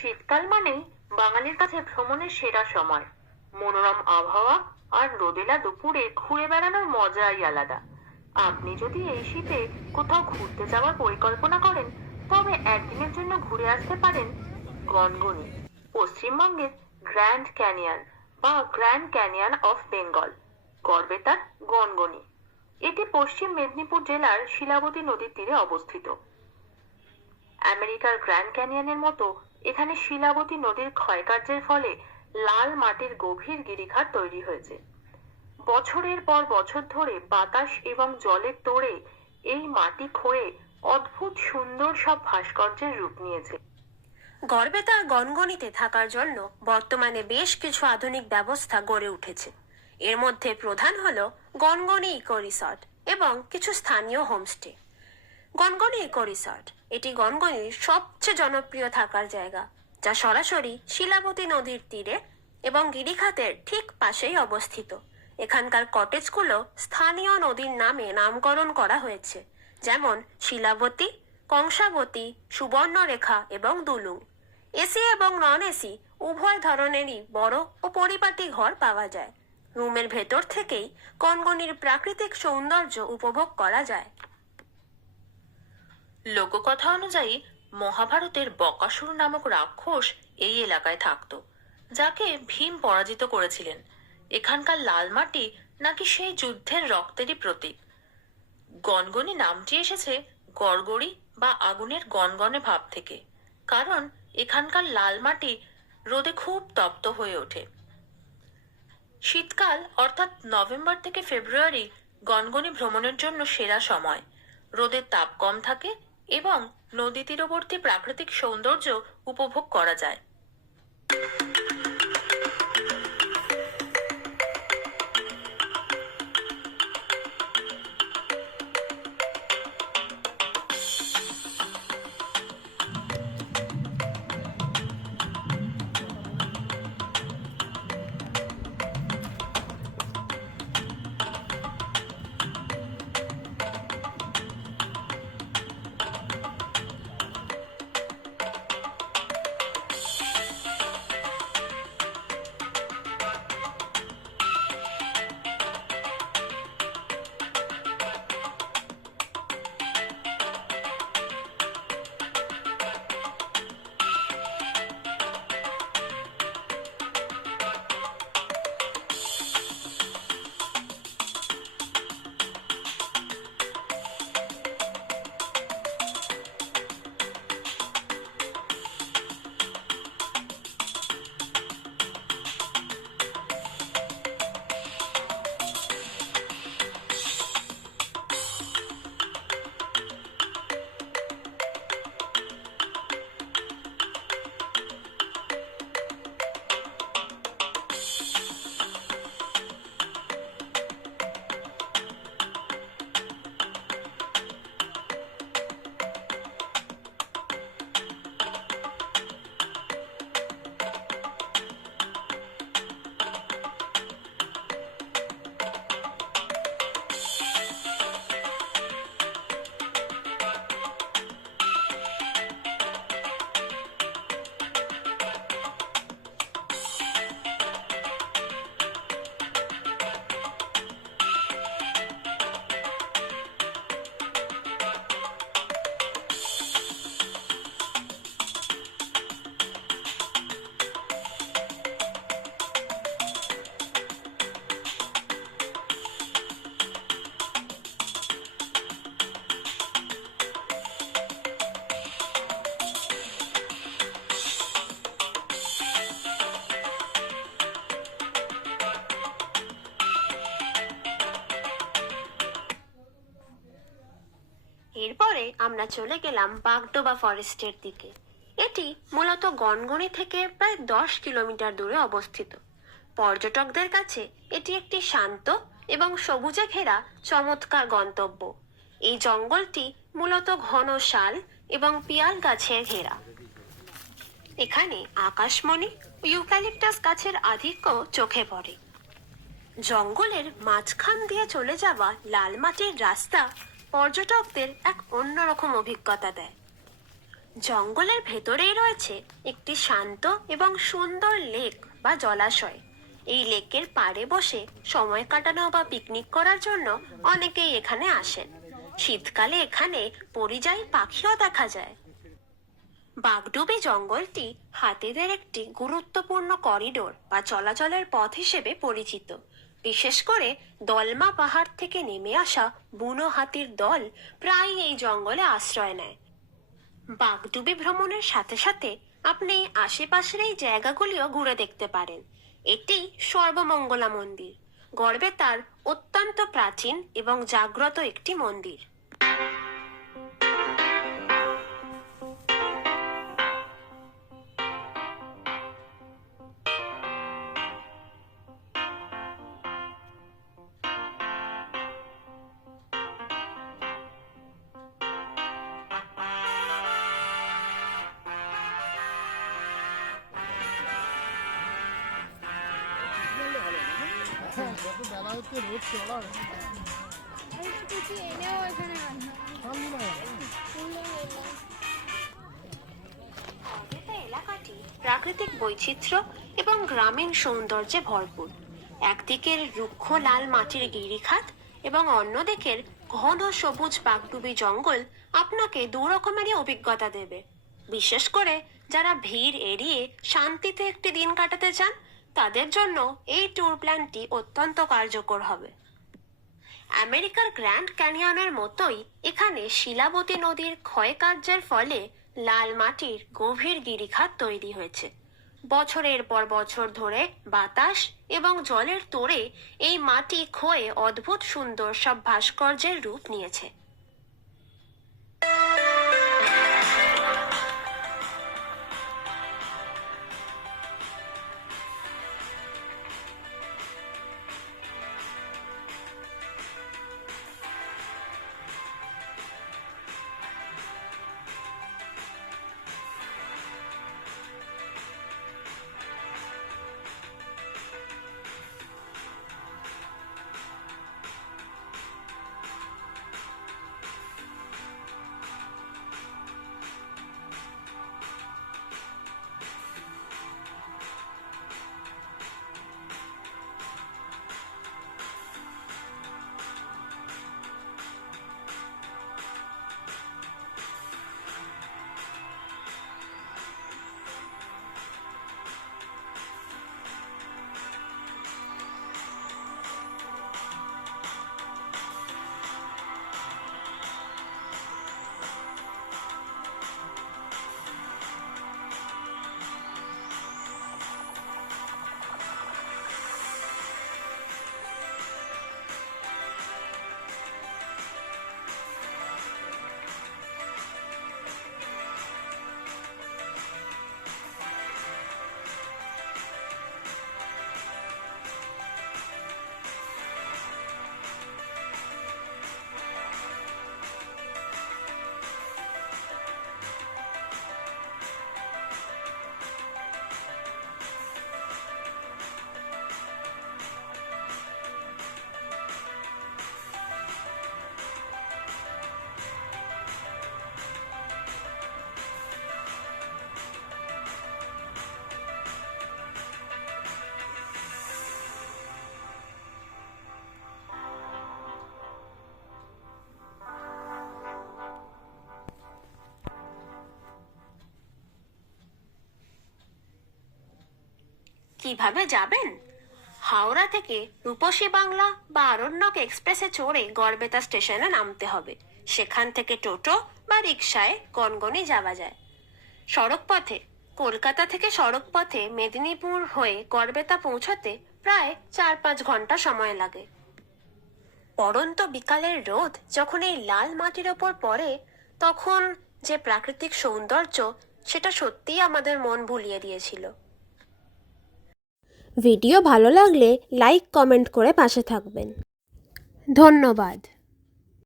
শীতকাল মানেই বাঙালির কাছে ভ্রমণের সেরা সময়। মনোরম আবহাওয়া আর রোদেলা দুপুরে ঘুরে বেড়ানোর মজাই আলাদা। আপনি যদি এই শীতে কোথাও ঘুরতে যাওয়ার পরিকল্পনা করেন, তবে একদিনের জন্য ঘুরে আসতে পারেন গনগনি পশ্চিমবঙ্গের গ্র্যান্ড ক্যানিয়ন বা গ্র্যান্ড ক্যানিয়ন অফ বেঙ্গল গড়বেতার গনগনি। এটি পশ্চিম মেদিনীপুর জেলার শিলাবতী নদীর তীরে অবস্থিত। আমেরিকার গ্র্যান্ড ক্যানিয়নের মতো এখানে শিলাবতী নদীর ক্ষয়কার্যের ফলে লাল মাটির গভীর গিরিখাত তৈরি হয়েছে। বছরের পর বছর ধরে বাতাস এবং জলের তোড়ে এই মাটি ক্ষয়ে অদ্ভুত সুন্দর সব ভাস্কর্যের রূপ নিয়েছে। গড়বেতার গনগনিতে থাকার জন্য বর্তমানে বেশ কিছু আধুনিক ব্যবস্থা গড়ে উঠেছে। এর মধ্যে প্রধান হল গনগনি ইকো রিসর্ট এবং কিছু স্থানীয় হোমস্টে। গনগনি ইকো রিসর্ট এটি গনগনির সবচেয়ে জনপ্রিয় থাকার জায়গা, যা সরাসরি শিলাবতী নদীর তীরে এবং গিরিখাতের ঠিক পাশেই অবস্থিত। এখানকার কটেজগুলো স্থানীয় নদীর নামে নামকরণ করা হয়েছে, যেমন শিলাবতী, কংসাবতী, সুবর্ণরেখা এবং দুলুং। এসি এবং নন এসি উভয় ধরনেরই বড় ও পরিপাটি ঘর পাওয়া যায়। রুমের ভেতর থেকেই কনগনির প্রাকৃতিক সৌন্দর্য উপভোগ করা যায়। লোককথা অনুযায়ী মহাভারতের বকাসুর নামক রাক্ষস এই এলাকায় থাকত, যাকে ভীম পরাজিত করেছিলেন। এখানকার লাল মাটি নাকি সেই যুদ্ধের রক্তেরই প্রতীক। গনগনি নামটি এসেছে গড়গড়ি বা আগুনের গনগনে ভাব থেকে, কারণ এখানকার লাল মাটি রোদে খুব তপ্ত হয়ে ওঠে। শীতকাল, অর্থাৎ নভেম্বর থেকে ফেব্রুয়ারি গনগনি ভ্রমণের জন্য সেরা সময়। রোদের তাপ কম থাকে এবং নদী তীরবর্তী প্রাকৃতিক সৌন্দর্য উপভোগ করা যায়। আমরা চলে গেলাম বাগডোবা ফরেস্টের দিকে। এটি মূলত গনগনি থেকে প্রায় দশ কিলোমিটার দূরে অবস্থিত। পর্যটকদের কাছে এটি একটি শান্ত এবং সবুজে ঘেরা চমৎকার গন্তব্য। এই জঙ্গলটি মূলত ঘন শাল এবং পিয়াল গাছে ঘেরা। এখানে আকাশমণি ইউক্যালিপটাস গাছের আধিক্য চোখে পড়ে। জঙ্গলের মাঝখান দিয়ে চলে যাওয়া লাল মাটির রাস্তা পর্যটকদের এক অন্যরকম অভিজ্ঞতা দেয়। জঙ্গলের ভেতরেই রয়েছে একটি শান্ত এবং সুন্দর লেক বা জলাশয়। এই লেকের পাড়ে বসে সময় কাটানো বা পিকনিক করার জন্য অনেকেই এখানে আসেন। শীতকালে এখানে পরিযায়ী পাখিও দেখা যায়। বাগডুবি জঙ্গলটি হাতিদের একটি গুরুত্বপূর্ণ করিডোর বা চলাচলের পথ হিসেবে পরিচিত। বিশেষ করে দলমা পাহাড় থেকে নেমে আসা বুনো হাতির দল প্রায় এই জঙ্গলে আশ্রয় নেয়। বাগডুবি ভ্রমণের সাথে সাথে আপনি আশেপাশের এই জায়গাগুলিও ঘুরে দেখতে পারেন। এটি সর্বমঙ্গলা মন্দির। গর্বে তার অত্যন্ত প্রাচীন এবং জাগ্রত একটি মন্দির। প্রাকৃতিক বৈচিত্র্য এবং গ্রামীণ সৌন্দর্যে ভরপুর। একদিকের রুক্ষ লাল মাটির গিরিখাত এবং অন্যদিকের ঘন সবুজ বাগডুবি জঙ্গল আপনাকে দু রকমেরই অভিজ্ঞতা দেবে। বিশেষ করে যারা ভিড় এড়িয়ে শান্তিতে একটি দিন কাটাতে চান তাদের জন্য এই ট্যুর প্ল্যানটি অত্যন্ত কার্যকর হবে। আমেরিকার গ্র্যান্ড ক্যানিয়নের মতোই এখানে শিলাবতী নদীর ক্ষয়কার্যের ফলে লাল মাটির গভীর গিরিখাত তৈরি হয়েছে। বছরের পর বছর ধরে বাতাস এবং জলের তোড়ে এই মাটি ক্ষয়ে অদ্ভুত সুন্দর সব ভাস্কর্যের রূপ নিয়েছে। কীভাবে যাবেন? হাওড়া থেকে রূপসী বাংলা বা আরণ্যক এক্সপ্রেসে চড়ে গড়বেতা স্টেশনে নামতে হবে। সেখান থেকে টোটো বা রিক্সায় গনগনি যাওয়া যায়। সড়ক পথে কলকাতা থেকে সড়ক পথে মেদিনীপুর হয়ে গড়বেতা পৌঁছতে প্রায় চার পাঁচ ঘণ্টা সময় লাগে। পড়ন্ত বিকালের রোদ যখন এই লাল মাটির ওপর পড়ে, তখন যে প্রাকৃতিক সৌন্দর্য, সেটা সত্যিই আমাদের মন ভুলিয়ে দিয়েছিল। ভিডিও ভালো লাগলে লাইক কমেন্ট করে পাশে থাকবেন। ধন্যবাদ।